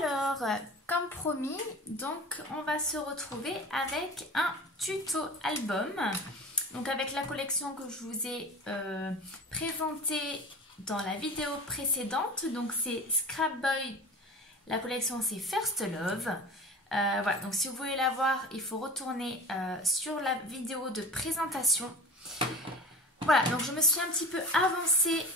Alors, comme promis, donc on va se retrouver avec un tuto album. Donc avec la collection que je vous ai présentée dans la vidéo précédente. Donc c'est Scrap Boy, la collection c'est First Love. Voilà, donc si vous voulez la voir, il faut retourner sur la vidéo de présentation. Voilà, donc je me suis un petit peu avancée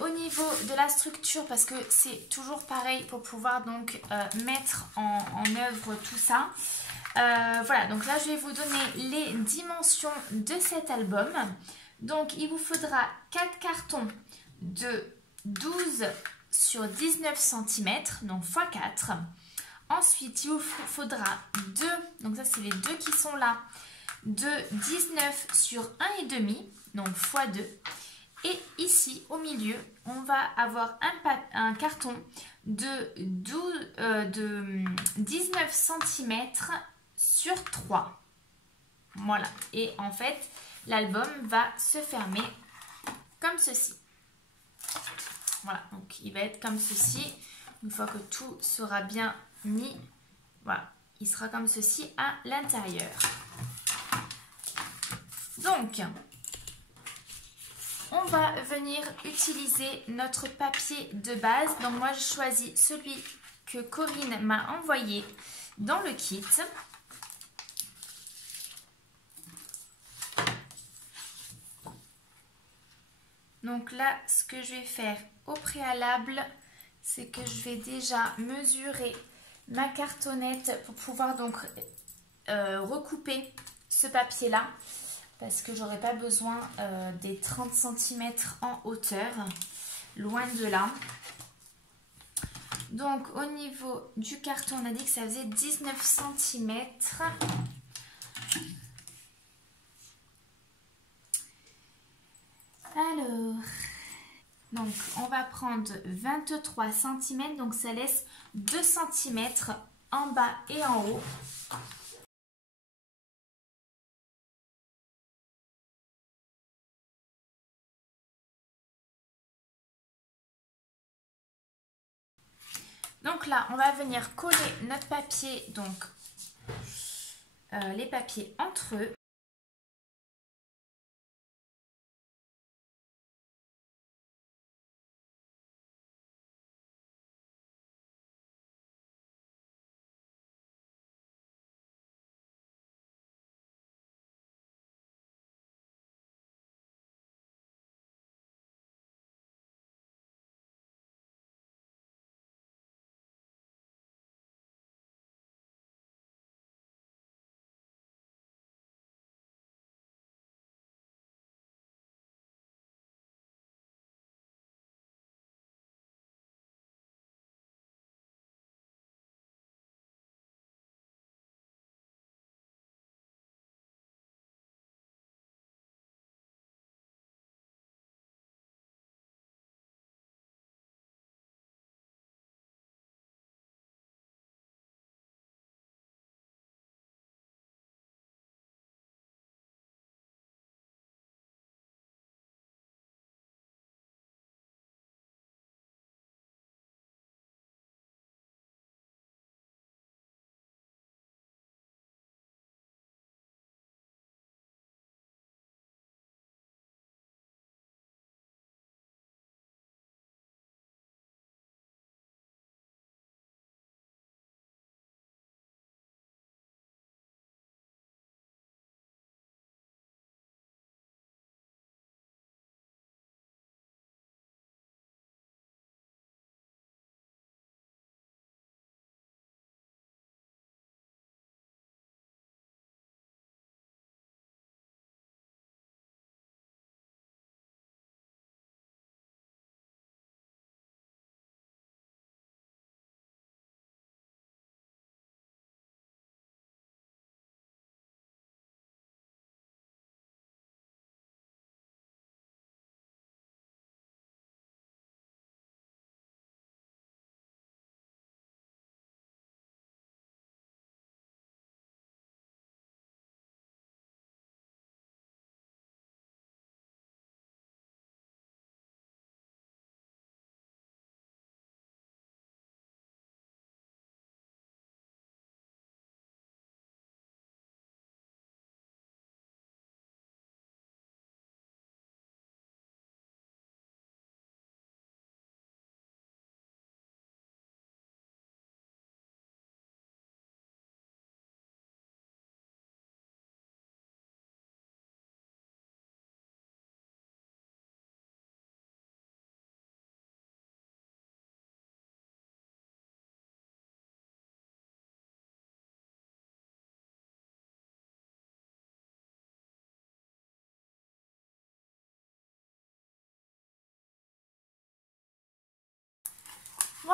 au niveau de la structure parce que c'est toujours pareil pour pouvoir donc mettre en œuvre tout ça. Voilà, donc là je vais vous donner les dimensions de cet album. Donc il vous faudra 4 cartons de 12 sur 19 cm, donc x 4. Ensuite, il vous faudra 2, donc ça c'est les deux qui sont là, de 19 sur 1,5, donc x 2. Et ici, au milieu, on va avoir un carton de 19 cm sur 3. Voilà. Et en fait, l'album va se fermer comme ceci. Voilà, donc il va être comme ceci. Une fois que tout sera bien mis, voilà, il sera comme ceci à l'intérieur. Donc, on va venir utiliser notre papier de base. Donc moi, je choisis celui que Corinne m'a envoyé dans le kit. Donc là, ce que je vais faire au préalable, c'est que je vais déjà mesurer ma cartonnette pour pouvoir donc recouper ce papier-là. Parce que j'aurai pas besoin des 30 cm en hauteur, loin de là. Donc au niveau du carton, on a dit que ça faisait 19 cm. Alors, donc on va prendre 23 cm, donc ça laisse 2 cm en bas et en haut. Donc là, on va venir coller notre papier, donc les papiers entre eux.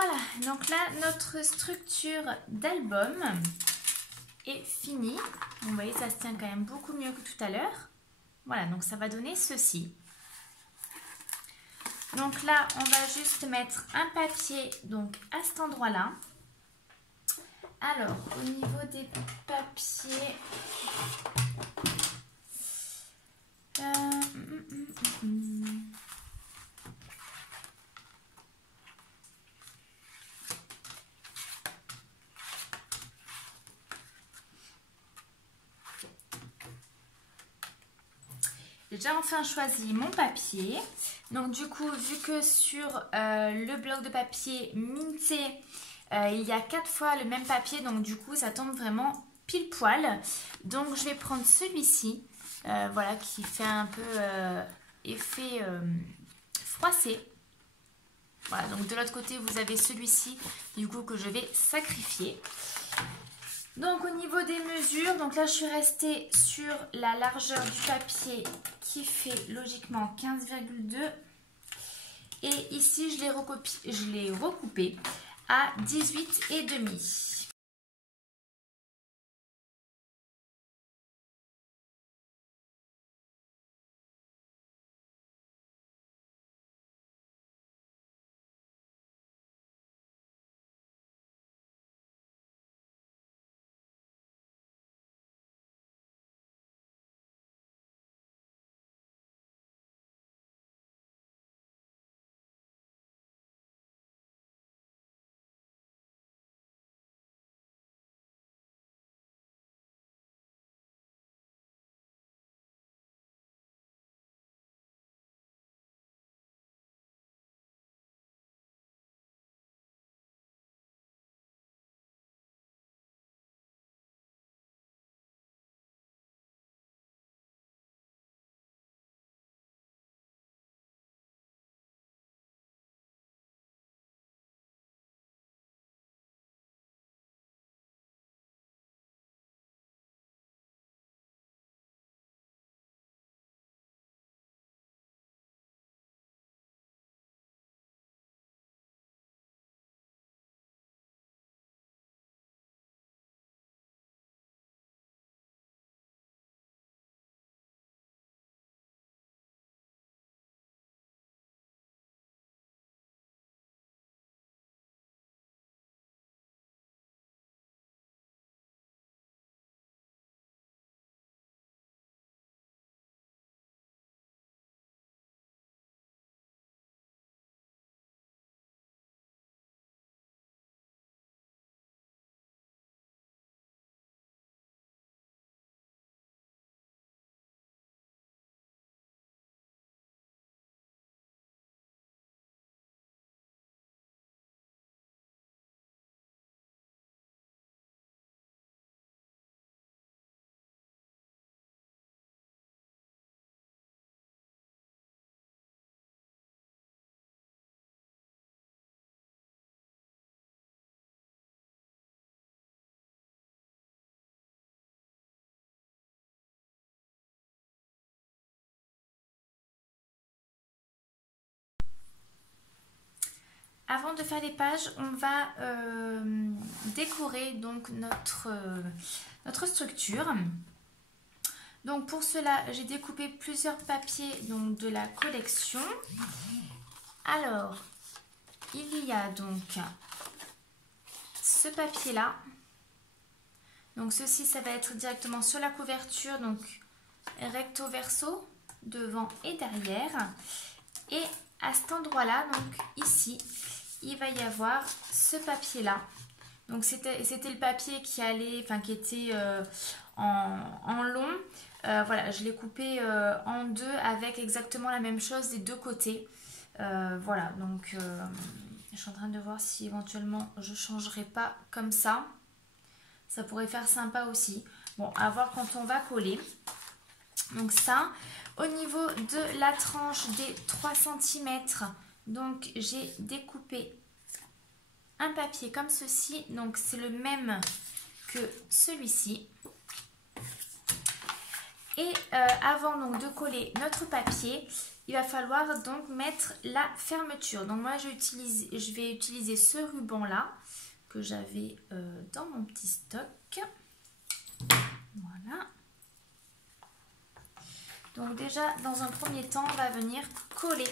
Voilà, donc là, notre structure d'album est finie. Vous voyez, ça se tient quand même beaucoup mieux que tout à l'heure. Voilà, donc ça va donner ceci. Donc là, on va juste mettre un papier donc à cet endroit-là. Alors, au niveau des papiers... J'ai déjà enfin choisi mon papier. Donc du coup, vu que sur le bloc de papier Minté, il y a 4 fois le même papier, donc du coup ça tombe vraiment pile poil. Donc je vais prendre celui-ci, voilà, qui fait un peu effet froissé. Voilà, donc de l'autre côté vous avez celui-ci, du coup, que je vais sacrifier. Donc au niveau des mesures, donc là je suis restée sur la largeur du papier qui fait logiquement 15,2 et ici je l'ai recoupé à 18,5. Avant de faire les pages, on va décorer donc notre structure. Donc pour cela, j'ai découpé plusieurs papiers donc, de la collection. Alors, il y a donc ce papier-là. Donc ceci, ça va être directement sur la couverture, donc recto verso, devant et derrière. Et à cet endroit-là, donc ici, il va y avoir ce papier-là. Donc c'était le papier qui allait, enfin qui était en long. Voilà, je l'ai coupé en deux avec exactement la même chose des deux côtés. Voilà, donc je suis en train de voir si éventuellement je ne changerai pas comme ça. Ça pourrait faire sympa aussi. Bon, à voir quand on va coller. Donc ça, au niveau de la tranche des 3 cm, donc j'ai découpé un papier comme ceci. Donc c'est le même que celui-ci. Et avant donc de coller notre papier, il va falloir donc mettre la fermeture. Donc moi je vais utiliser ce ruban là que j'avais dans mon petit stock. Voilà. Donc déjà dans un premier temps on va venir coller.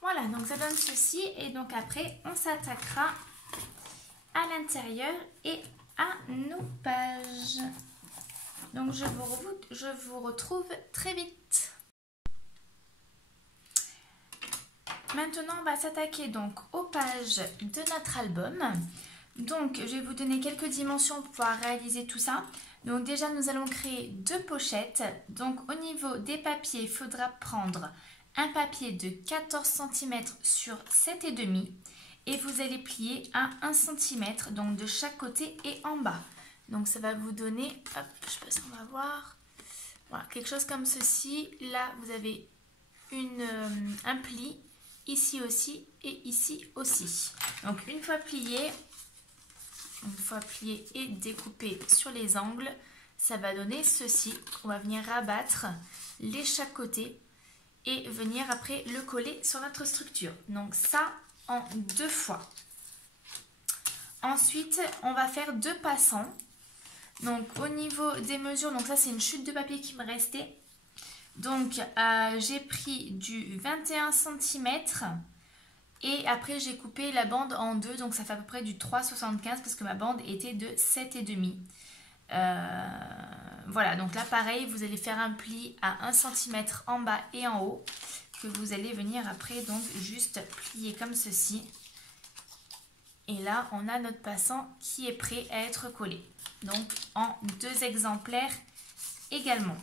Voilà, donc ça donne ceci et donc après on s'attaquera à l'intérieur et à nos pages. Donc je vous retrouve très vite. Maintenant on va s'attaquer donc aux pages de notre album. Donc je vais vous donner quelques dimensions pour pouvoir réaliser tout ça. Donc déjà nous allons créer 2 pochettes. Donc au niveau des papiers, il faudra prendre un papier de 14 cm sur 7,5 et vous allez plier à 1 cm donc de chaque côté et en bas. Donc ça va vous donner, hop, je sais pas si on va voir, voilà, quelque chose comme ceci. Là vous avez un pli, ici aussi et ici aussi. Donc une fois plié et découpé sur les angles, ça va donner ceci. On va venir rabattre les chaque côté et venir après le coller sur notre structure. Donc ça en 2 fois. Ensuite, on va faire 2 passants. Donc au niveau des mesures, donc ça c'est une chute de papier qui me restait. Donc j'ai pris du 21 cm et après j'ai coupé la bande en 2, donc ça fait à peu près du 3,75 parce que ma bande était de 7,5. Voilà, donc là pareil, vous allez faire un pli à 1 cm en bas et en haut que vous allez venir après donc juste plier comme ceci. Et là on a notre passant qui est prêt à être collé, donc en 2 exemplaires également.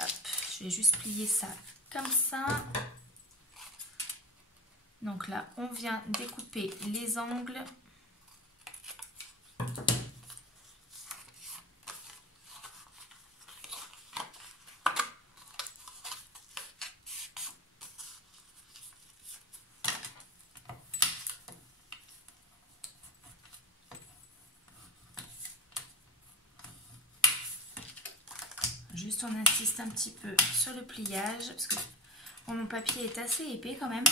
Hop, je vais juste plier ça comme ça. Donc là on vient découper les angles. Juste on insiste un petit peu sur le pliage parce que bon, mon papier est assez épais quand même.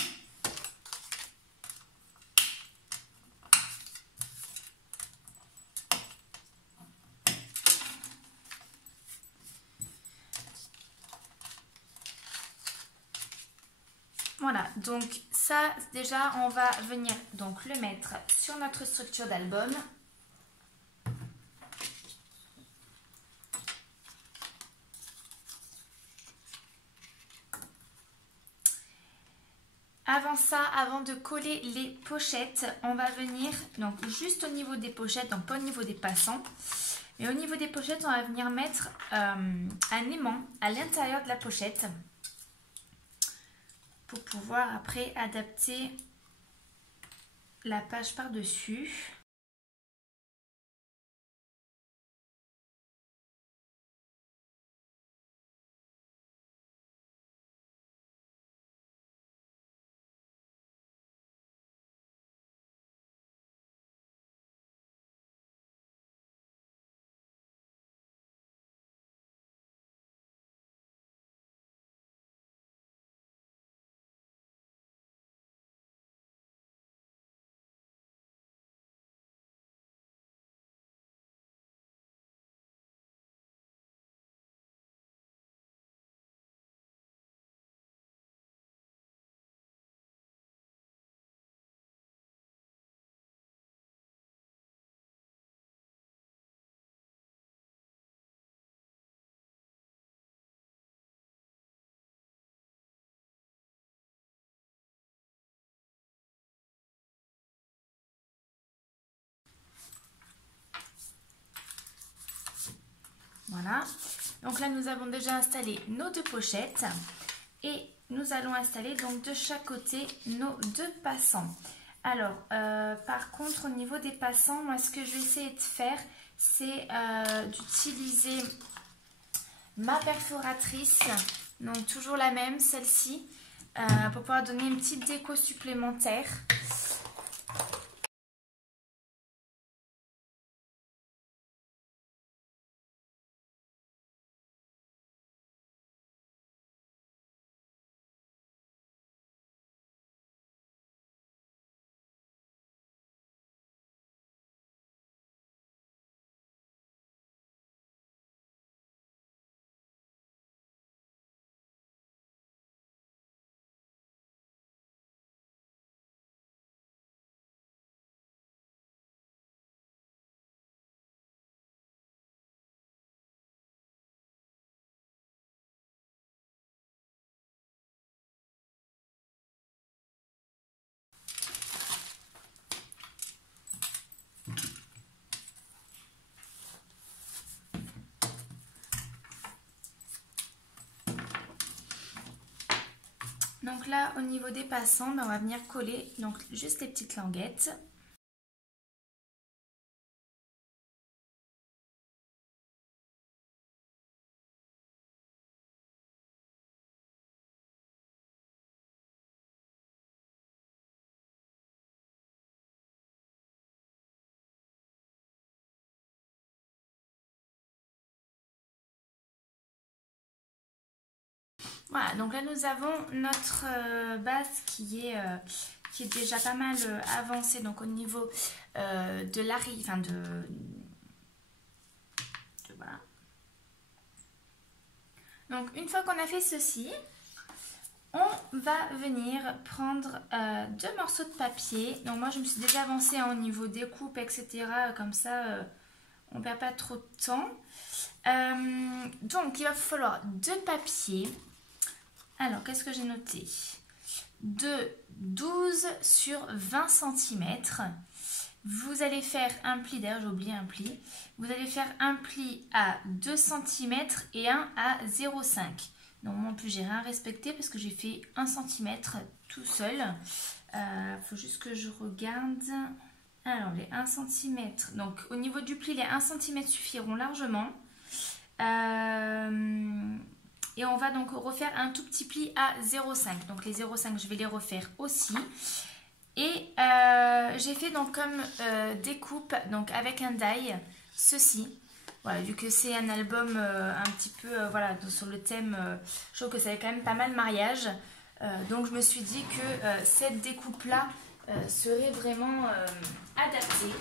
Voilà, donc ça déjà on va venir donc le mettre sur notre structure d'album. Avant ça, avant de coller les pochettes, on va venir donc juste au niveau des pochettes, donc pas au niveau des passants. Et au niveau des pochettes, on va venir mettre un aimant à l'intérieur de la pochette pour pouvoir après adapter la page par-dessus. Voilà, donc là nous avons déjà installé nos deux pochettes et nous allons installer donc de chaque côté nos deux passants. Alors par contre au niveau des passants, moi ce que je vais essayer de faire c'est d'utiliser ma perforatrice, donc toujours la même, celle-ci, pour pouvoir donner une petite déco supplémentaire. Donc là, au niveau des passants, on va venir coller donc juste les petites languettes. Voilà, donc là nous avons notre base qui est déjà pas mal avancée, donc au niveau de l'arrière, enfin voilà. Donc une fois qu'on a fait ceci, on va venir prendre deux morceaux de papier. Donc moi je me suis déjà avancée au niveau découpe, etc. Comme ça on ne perd pas trop de temps. Donc il va falloir deux papiers. Alors, qu'est-ce que j'ai noté? De 12 sur 20 cm. Vous allez faire un pli, d'ailleurs j'ai oublié un pli. Vous allez faire un pli à 2 cm et un à 0,5. Donc mon pli, j'ai rien respecté parce que j'ai fait 1 cm tout seul. Faut juste que je regarde. Alors, les 1 cm. Donc, au niveau du pli, les 1 cm suffiront largement. Et on va donc refaire un tout petit pli à 0,5. Donc les 0,5 je vais les refaire aussi. Et j'ai fait donc comme découpe donc avec un die ceci. Voilà, vu que c'est un album un petit peu voilà, sur le thème, je trouve que ça fait quand même pas mal mariage. Donc je me suis dit que cette découpe là serait vraiment adaptée.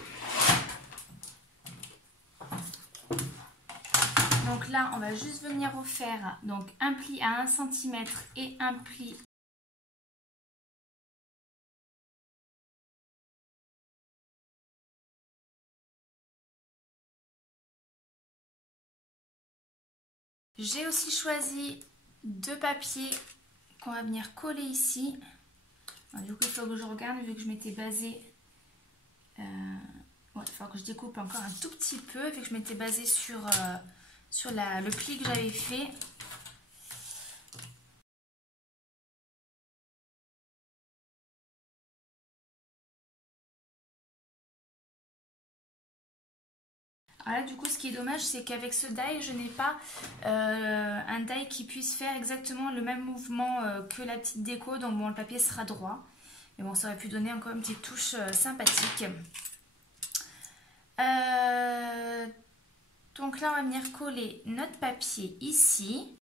Donc là, on va juste venir refaire donc un pli à 1 cm et un pli . J'ai aussi choisi deux papiers qu'on va venir coller ici. Alors, du coup, il faut que je regarde vu que je m'étais basée Ouais, il va falloir que je découpe encore un tout petit peu, vu que je m'étais basée sur le pli que j'avais fait. Alors là, du coup, ce qui est dommage, c'est qu'avec ce die, je n'ai pas un die qui puisse faire exactement le même mouvement que la petite déco. Donc bon, le papier sera droit. Mais bon, ça aurait pu donner encore une petite touche sympathique. Donc là, on va venir coller notre papier ici.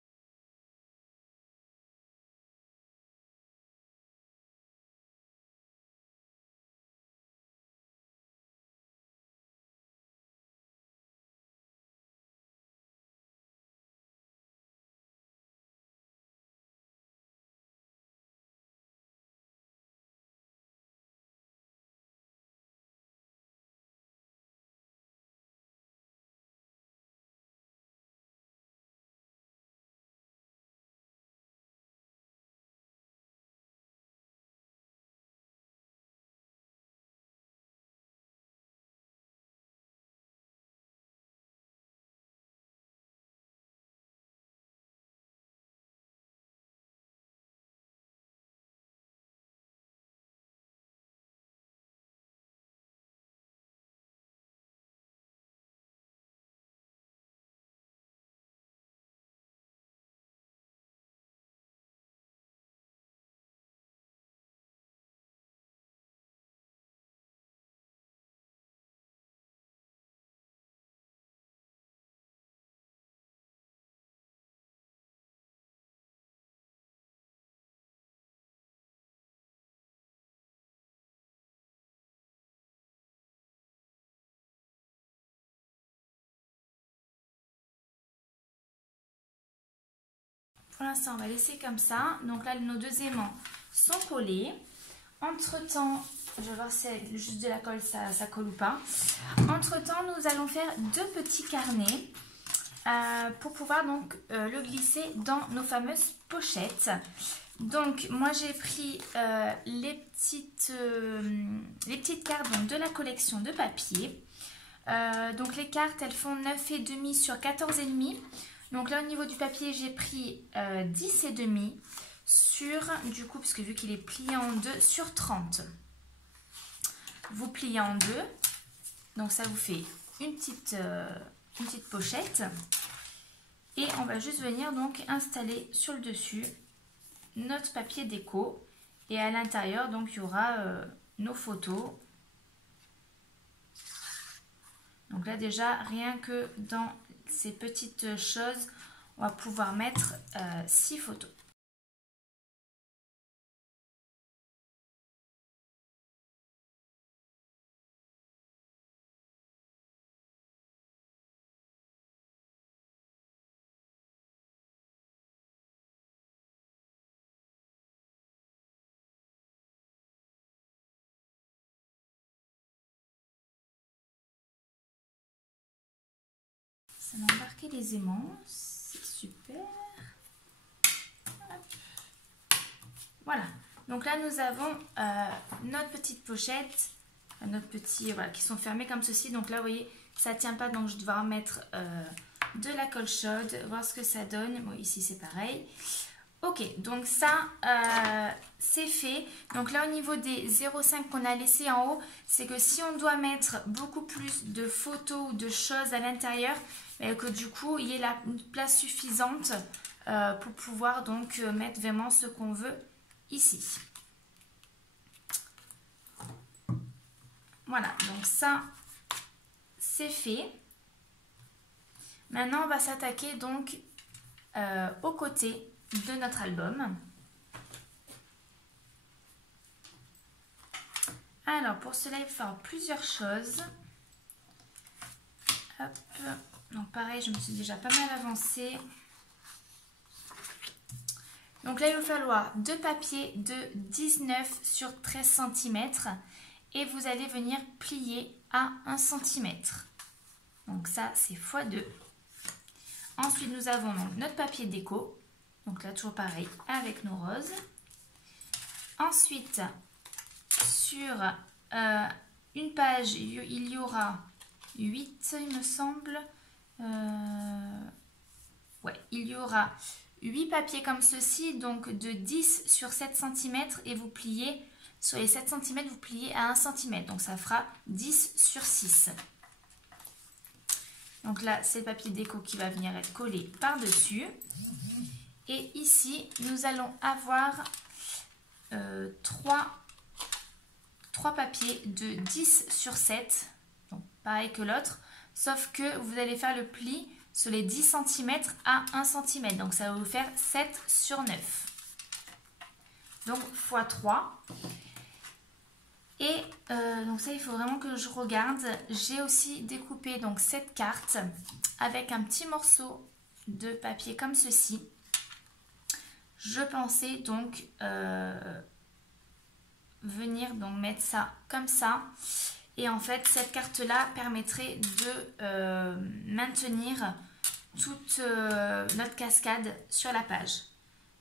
Pour l'instant, on va laisser comme ça. Donc là, nos deux aimants sont collés. Entre-temps, je vais voir si juste de la colle, ça colle ou pas. Entre-temps, nous allons faire deux petits carnets pour pouvoir donc le glisser dans nos fameuses pochettes. Donc, moi, j'ai pris les petites cartes donc, de la collection de papier. Donc, les cartes, elles font 9,5 sur 14,5. Donc là, au niveau du papier, j'ai pris 10,5 sur, du coup, parce que vu qu'il est plié en deux, sur 30. Vous pliez en deux. Donc ça vous fait une petite pochette. Et on va juste venir donc installer sur le dessus notre papier déco. Et à l'intérieur, donc, il y aura nos photos. Donc là, déjà, rien que dans ces petites choses, on va pouvoir mettre 6 photos. Ça m'a embarqué les aimants, c'est super. Hop. Voilà, donc là nous avons notre petite pochette, notre petit, voilà, qui sont fermés comme ceci. Donc là vous voyez, ça ne tient pas, donc je vais devoir mettre de la colle chaude, voir ce que ça donne. Bon, ici c'est pareil. Ok, donc ça c'est fait. Donc là au niveau des 0,5 qu'on a laissé en haut, c'est que si on doit mettre beaucoup plus de photos ou de choses à l'intérieur, que du coup il y ait la place suffisante pour pouvoir donc mettre vraiment ce qu'on veut ici. Voilà, donc ça c'est fait. Maintenant on va s'attaquer donc aux côtés de notre album. Alors pour cela il va falloir plusieurs choses. Hop. Donc pareil, je me suis déjà pas mal avancée. Donc là il va falloir deux papiers de 19 sur 13 cm et vous allez venir plier à 1 cm. Donc ça c'est x2. Ensuite nous avons donc notre papier déco. Donc là toujours pareil avec nos roses. Ensuite sur une page, il y aura 8, il me semble. Ouais, il y aura 8 papiers comme ceci, donc de 10 sur 7 cm et vous pliez, sur les 7 cm, vous pliez à 1 cm. Donc ça fera 10 sur 6. Donc là, c'est le papier déco qui va venir être collé par-dessus. Et ici, nous allons avoir 3 papiers de 10 sur 7. Donc pareil que l'autre, sauf que vous allez faire le pli sur les 10 cm à 1 cm. Donc ça va vous faire 7 sur 9. Donc x 3. Et donc ça, il faut vraiment que je regarde. J'ai aussi découpé donc cette carte avec un petit morceau de papier comme ceci. Je pensais donc venir donc mettre ça comme ça. Et en fait, cette carte-là permettrait de maintenir toute notre cascade sur la page.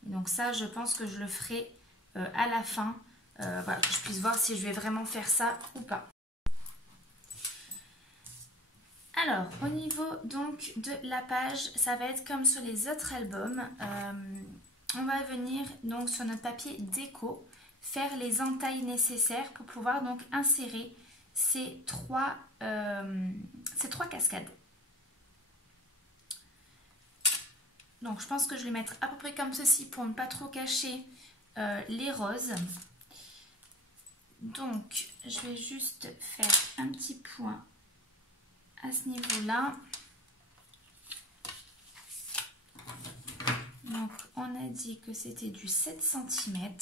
Et donc ça, je pense que je le ferai à la fin. Voilà, que je puisse voir si je vais vraiment faire ça ou pas. Alors, au niveau donc de la page, ça va être comme sur les autres albums. On va venir donc sur notre papier déco faire les entailles nécessaires pour pouvoir donc insérer ces trois cascades. Donc, je pense que je vais mettre à peu près comme ceci pour ne pas trop cacher les roses. Donc, je vais juste faire un petit point à ce niveau-là. Donc, on a dit que c'était du 7 cm.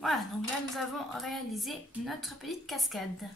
Voilà, donc là nous avons réalisé notre petite cascade.